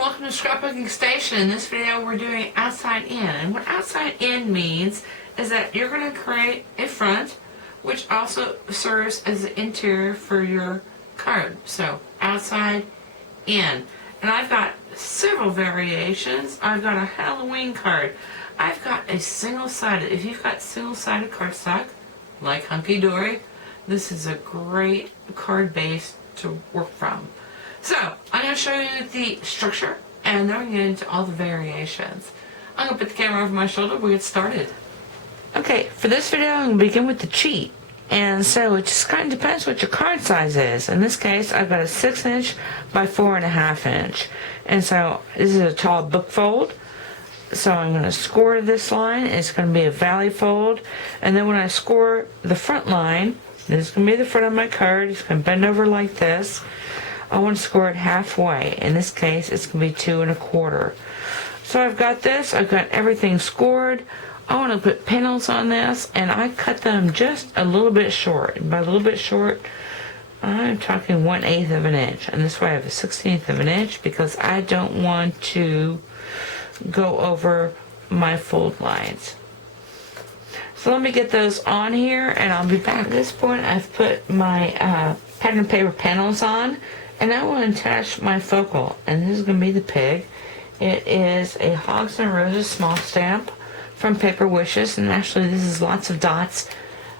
welcome to Scrapbooking Station. In this video we're doing outside in. And what outside in means is that you're going to create a front which also serves as the interior for your card. So outside in. And I've got several variations. I've got a Halloween card. I've got a single-sided. If you've got single-sided cardstock, like Hunky Dory, this is a great card base to work from. So, I'm going to show you the structure, and then we're going to get into all the variations. I'm going to put the camera over my shoulder, we'll get started. Okay, for this video I'm going to begin with the cheat. And so it just kind of depends what your card size is. In this case, I've got a 6" by 4.5". And so this is a tall book fold. So I'm going to score this line. It's going to be a valley fold. And then when I score the front line, this is going to be the front of my card. It's going to bend over like this. I want to score it halfway. In this case, it's going to be 2 1/4. So I've got this. I've got everything scored. I want to put panels on this, and I cut them just a little bit short. And by a little bit short, I'm talking 1/8 of an inch. And this way I have a 1/16 of an inch because I don't want to go over my fold lines. So let me get those on here, and I'll be back. At this point, I've put my pattern paper panels on. And I want to attach my focal, and this is going to be the pig. It is a Hogs and Roses small stamp from Paper Wishes, and actually this is lots of dots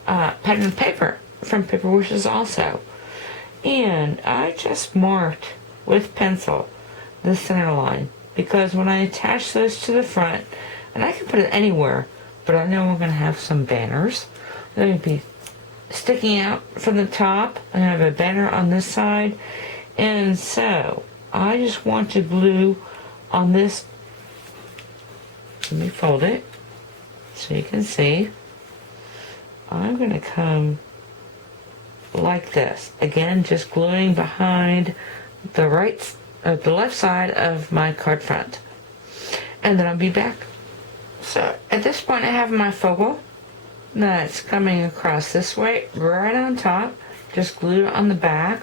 pattern paper from Paper Wishes also. And I just marked with pencil the center line, because when I attach this to the front, and I can put it anywhere, but I know we're going to have some banners. They're going to be sticking out from the top. I'm going to have a banner on this side. And so, I just want to glue on this. Let me fold it so you can see. I'm going to come like this. Again, just gluing behind the left side of my card front. And then I'll be back. So, at this point I have my focal that's coming across this way, right on top. Just glued it on the back.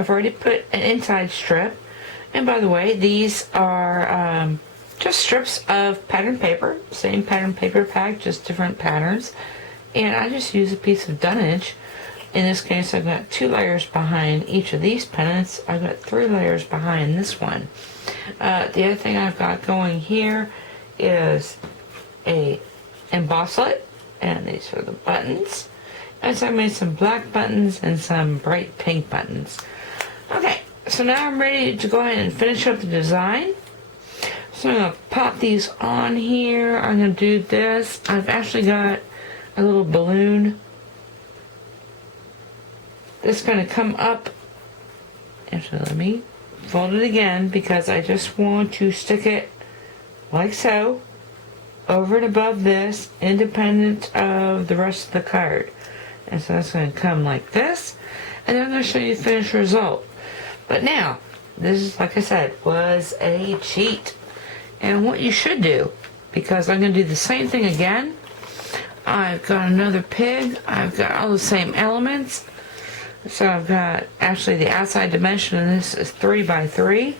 I've already put an inside strip, and by the way, these are just strips of pattern paper, same pattern paper pack, just different patterns, and I just use a piece of dunnage. In this case, I've got 2 layers behind each of these pennants. I've got 3 layers behind this one. The other thing I've got going here is a embosslet, and these are the buttons. And so I made some black buttons and some bright pink buttons. Okay, so now I'm ready to go ahead and finish up the design. So I'm going to pop these on here. I'm going to do this. I've actually got a little balloon that's going to come up. Actually, let me fold it again because I just want to stick it like so over and above this, independent of the rest of the card. And so that's going to come like this. And then I'm going to show you the finished result. But now, this is, like I said, was a cheat. And what you should do, because I'm going to do the same thing again. I've got another pig. I've got all the same elements. So I've got, actually the outside dimension of this is 3 by 3.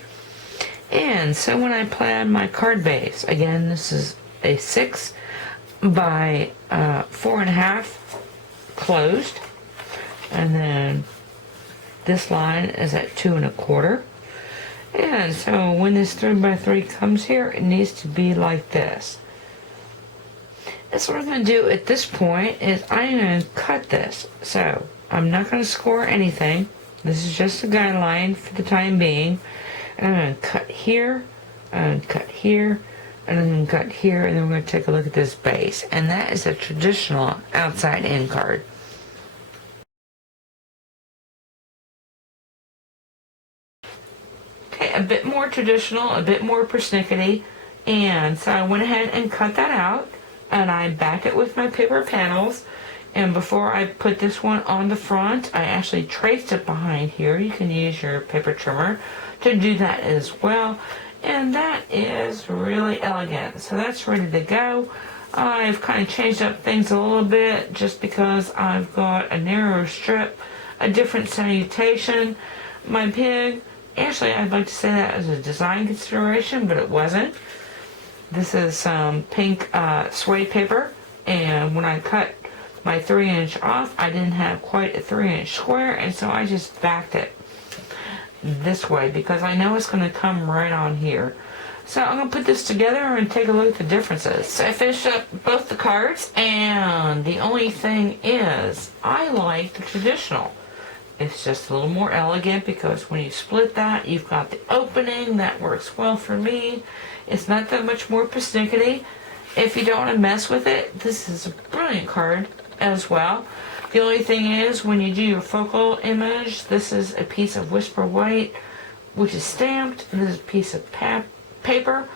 And so when I plan my card base, again, this is a 6 by 4.5 closed. And then this line is at 2 1/4. And so when this 3 by 3 comes here, it needs to be like this. And so what I'm going to do at this point is I'm going to cut this. So I'm not going to score anything. This is just a guideline for the time being. And I'm going to cut here, and cut here, and I'm going to cut here, and then we're going to take a look at this base. And that is a traditional outside in card. A bit more traditional, a bit more persnickety, and so I went ahead and cut that out, and I backed it with my paper panels. And before I put this one on the front, I actually traced it behind here. You can use your paper trimmer to do that as well, and that is really elegant. So that's ready to go. I've kind of changed up things a little bit just because I've got a narrower strip, a different salutation. My pig Actually, I'd like to say that as a design consideration, but it wasn't. This is some pink suede paper, and when I cut my 3-inch off, I didn't have quite a 3-inch square, and so I just backed it this way because I know it's going to come right on here. So I'm going to put this together and take a look at the differences. So I finished up both the cards, and the only thing is I like the traditional. It's just a little more elegant because when you split that, you've got the opening. That works well for me. It's not that much more persnickety. If you don't want to mess with it, this is a brilliant card as well. The only thing is, when you do your focal image, this is a piece of Whisper White, which is stamped. This is a piece of paper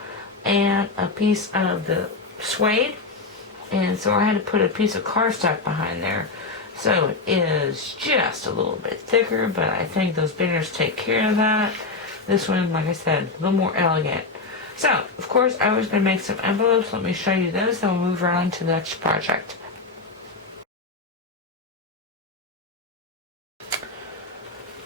and a piece of the suede. And so I had to put a piece of cardstock behind there. So it is just a little bit thicker, but I think those banners take care of that. This one, like I said, a little more elegant. So, of course, I was going to make some envelopes. Let me show you those, then we'll move on to the next project.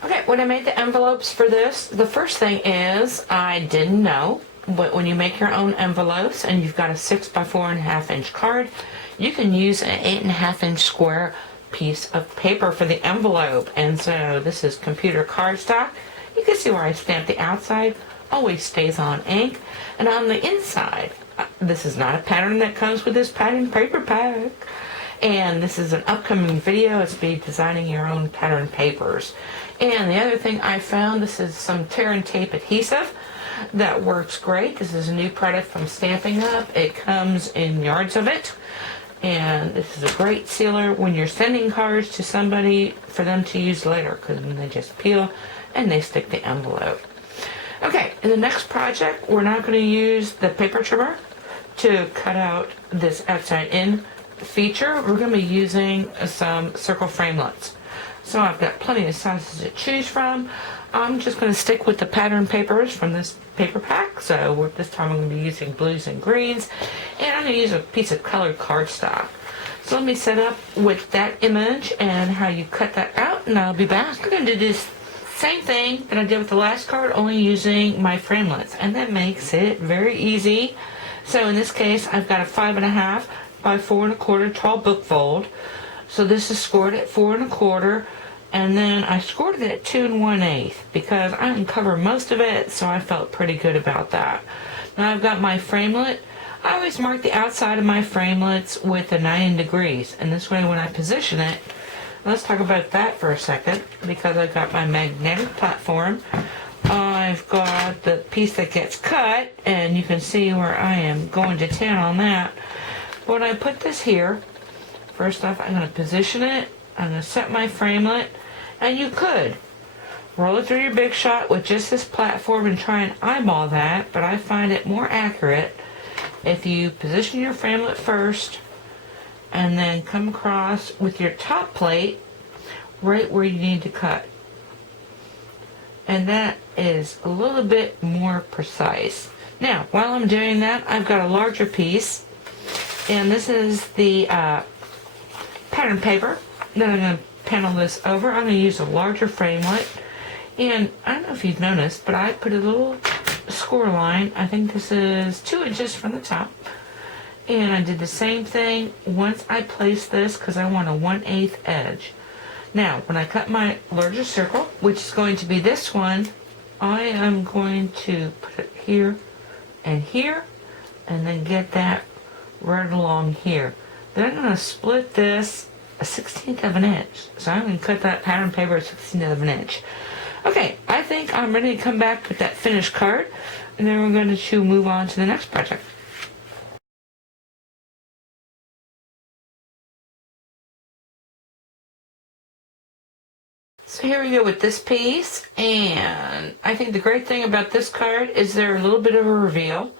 Okay, when I made the envelopes for this, the first thing is I didn't know, but when you make your own envelopes and you've got a 6x4.5 inch card, you can use an 8.5 inch square piece of paper for the envelope. And so this is computer cardstock. You can see where I stamped the outside. Always stays on ink. And on the inside, this is not a pattern that comes with this pattern paper pack. And this is an upcoming video. It's be designing your own pattern papers. And the other thing I found, this is some tear and tape adhesive that works great. This is a new product from Stampin' Up. It comes in yards of it. And this is a great sealer when you're sending cards to somebody for them to use later, because then they just peel and they stick the envelope. Okay, in the next project, we're not going to use the paper trimmer to cut out this outside in feature. We're going to be using some circle framelits. So I've got plenty of sizes to choose from. I'm just going to stick with the pattern papers from this paper pack. So this time I'm going to be using blues and greens. And I'm going to use a piece of colored cardstock. So let me set up with that image and how you cut that out, and I'll be back. I'm going to do this same thing that I did with the last card, only using my framelits. And that makes it very easy. So in this case, I've got a 5.5 by 4.25 tall book fold. So this is scored at 4.25. And then I scored it at 2 1/8 because I didn't cover most of it, so I felt pretty good about that. Now I've got my framelit. I always mark the outside of my framelits with a 90 degrees, and this way when I position it, let's talk about that for a second, because I've got my magnetic platform. I've got the piece that gets cut, and you can see where I am going to town on that. When I put this here, first off, I'm going to position it. I'm going to set my framelit, and you could roll it through your Big Shot with just this platform and try and eyeball that, but I find it more accurate if you position your framelit first and then come across with your top plate right where you need to cut. And that is a little bit more precise. Now, while I'm doing that, I've got a larger piece, and this is the pattern paper. Then I'm going to panel this over. I'm going to use a larger framelit. And I don't know if you've noticed, but I put a little score line. I think this is 2 inches from the top. And I did the same thing once I placed this because I want a 1/8 edge. Now, when I cut my larger circle, which is going to be this one, I am going to put it here, and then get that right along here. Then I'm going to split this a 1/16 of an inch. So I'm going to cut that pattern paper a 1/16 of an inch. Okay, I think I'm ready to come back with that finished card, and then we're going to move on to the next project. So here we go with this piece, and I think the great thing about this card is they're a little bit of a reveal,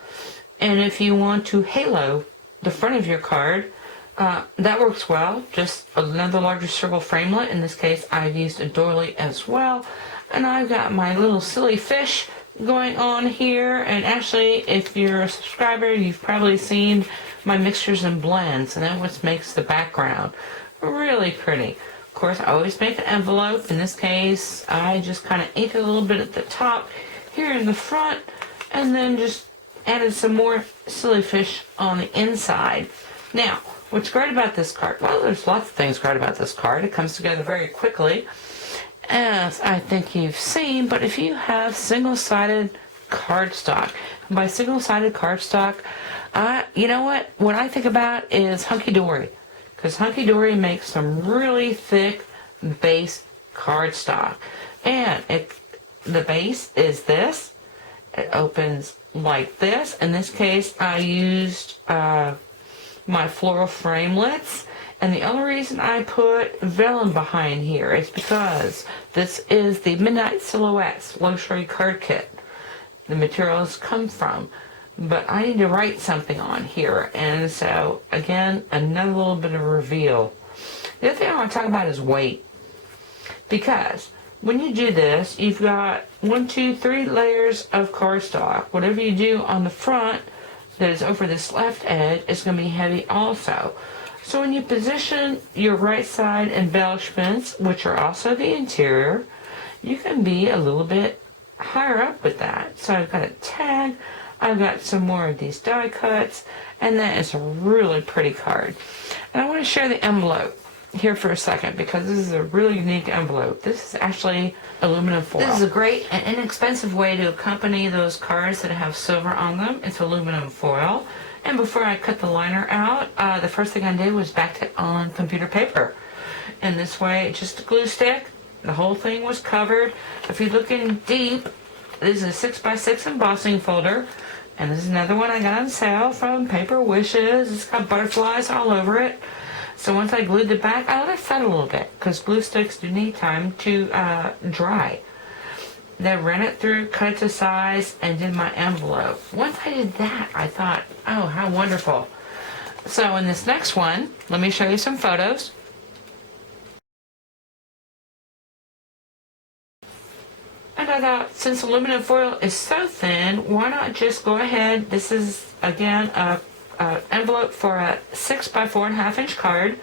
and if you want to halo the front of your card, that works well. Just another larger circle framelit. In this case, I've used a doily as well. And I've got my little silly fish going on here. And actually, if you're a subscriber, you've probably seen my mixtures and blends. And that what makes the background really pretty. course, I always make an envelope. In this case, I just kind of inked a little bit at the top, here in the front, and then just added some more silly fish on the inside. Now, what's great about this card? Well, there's lots of things great about this card. It comes together very quickly, as I think you've seen, but if you have single-sided cardstock, and by single-sided cardstock, you know what I think about is Hunky Dory, because Hunky Dory makes some really thick base cardstock, and the base is this. It opens like this. In this case, I used my floral framelits, and the only reason I put vellum behind here is because this is the Midnight Silhouettes Luxury Card Kit the materials come from, but I need to write something on here, and so again, another little bit of reveal. The other thing I want to talk about is weight, because when you do this, you've got 1, 2, 3 layers of cardstock. Whatever you do on the front that is over this left edge is going to be heavy also. So when you position your right side embellishments, which are also the interior, you can be a little bit higher up with that. So I've got a tag, I've got some more of these die cuts, and that is a really pretty card. And I want to share the envelope here for a second, because this is a really unique envelope. This is actually aluminum foil. This is a great and inexpensive way to accompany those cards that have silver on them. It's aluminum foil. And before I cut the liner out, the first thing I did was backed it on computer paper. And this way, just a glue stick, the whole thing was covered. If you look in deep, this is a 6x6 embossing folder. And this is another one I got on sale from Paper Wishes. It's got butterflies all over it. So once I glued the back, I let it set a little bit, because glue sticks do need time to dry. Then ran it through, cut it to size, and did my envelope. Once I did that, I thought, oh, how wonderful. So in this next one, let me show you some photos. And I thought, since aluminum foil is so thin, why not just go ahead? This is, again, a envelope for a 6x4.5 inch card.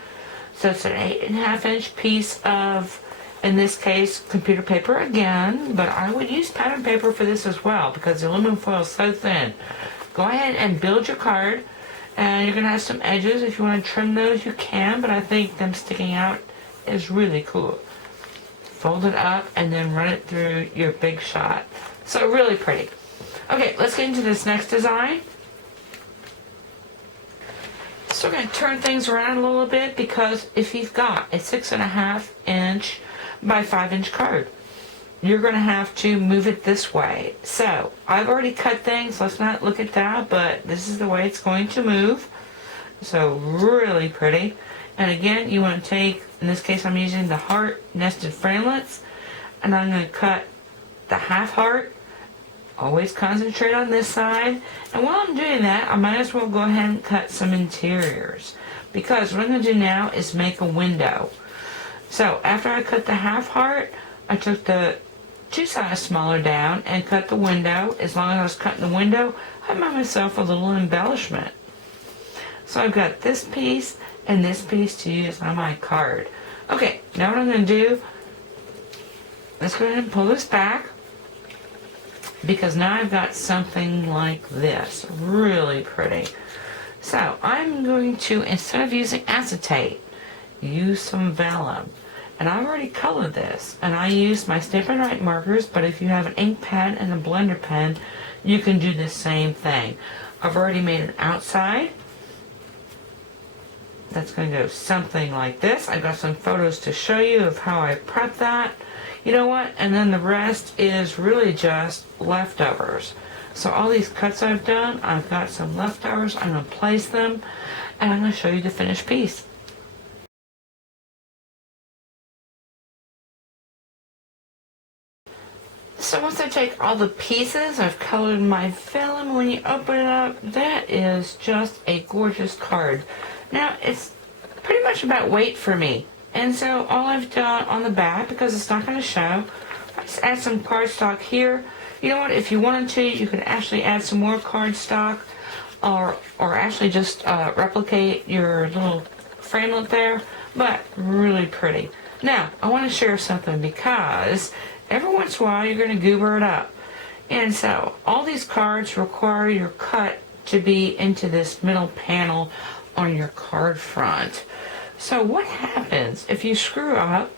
So it's an 8.5 inch piece of, in this case, computer paper again, but I would use pattern paper for this as well, because the aluminum foil is so thin. Go ahead and build your card, and you're going to have some edges. If you want to trim those, you can, but I think them sticking out is really cool. Fold it up and then run it through your big shot. So really pretty. Okay, let's get into this next design. So we're going to turn things around a little bit, because if you've got a 6.5 inch by 5 inch card, you're going to have to move it this way. So I've already cut things, let's not look at that, but this is the way it's going to move. So really pretty. And again, you want to take, in this case I'm using the heart nested framelits, and I'm going to cut the half heart. Always concentrate on this side. And while I'm doing that, I might as well go ahead and cut some interiors, because what I'm going to do now is make a window. So after I cut the half heart, I took the 2 sizes smaller down and cut the window. As long as I was cutting the window, I made myself a little embellishment. So I've got this piece and this piece to use on my card. Okay, now what I'm going to do, let's go ahead and pull this back, because now I've got something like this. Really pretty. So I'm going to, instead of using acetate, use some vellum. And I've already colored this, and I use my Stampin' Write markers, but if you have an ink pad and a blender pen, you can do the same thing. I've already made an outside. That's going to go something like this. I've got some photos to show you of how I prep that. You know what? And then the rest is really just leftovers. So all these cuts I've done, I've got some leftovers. I'm going to place them, and I'm going to show you the finished piece. So once I take all the pieces, I've colored my vellum. When you open it up, that is just a gorgeous card. Now, it's pretty much about weight for me. And so all I've done on the back, because it's not going to show, I just add some cardstock here. You know what, if you wanted to, you could actually add some more cardstock, or actually just replicate your little framelit there, but really pretty. Now, I want to share something because every once in a while you're going to goober it up. And so, all these cards require your cut to be into this middle panel on your card front. So what happens if you screw up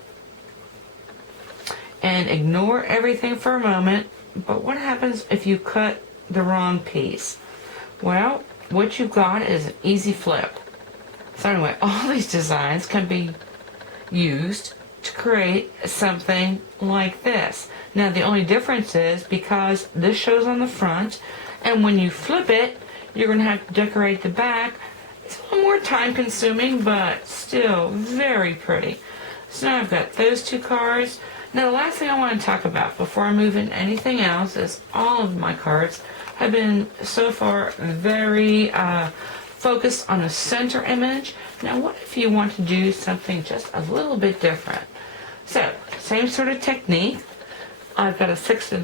and ignore everything for a moment, but what happens if you cut the wrong piece? Well, what you've got is an easy flip. So anyway, all these designs can be used to create something like this. Now the only difference is because this shows on the front, and when you flip it, you're going to have to decorate the back. It's a little more time consuming, but still very pretty. So now I've got those two cards. Now the last thing I want to talk about before I move into anything else is all of my cards have been so far very focused on a center image. Now what if you want to do something just a little bit different? So same sort of technique. I've got a 6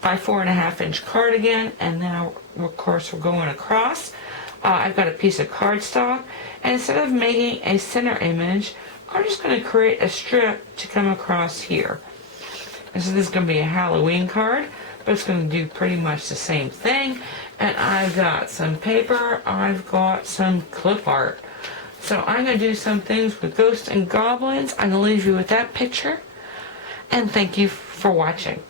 by 4.5 inch card again, and then of course we're going across. I've got a piece of cardstock, and instead of making a center image, I'm just going to create a strip to come across here. And so this is going to be a Halloween card, but it's going to do pretty much the same thing. And I've got some paper, I've got some clip art. So I'm going to do some things with ghosts and goblins. I'm going to leave you with that picture, and thank you for watching.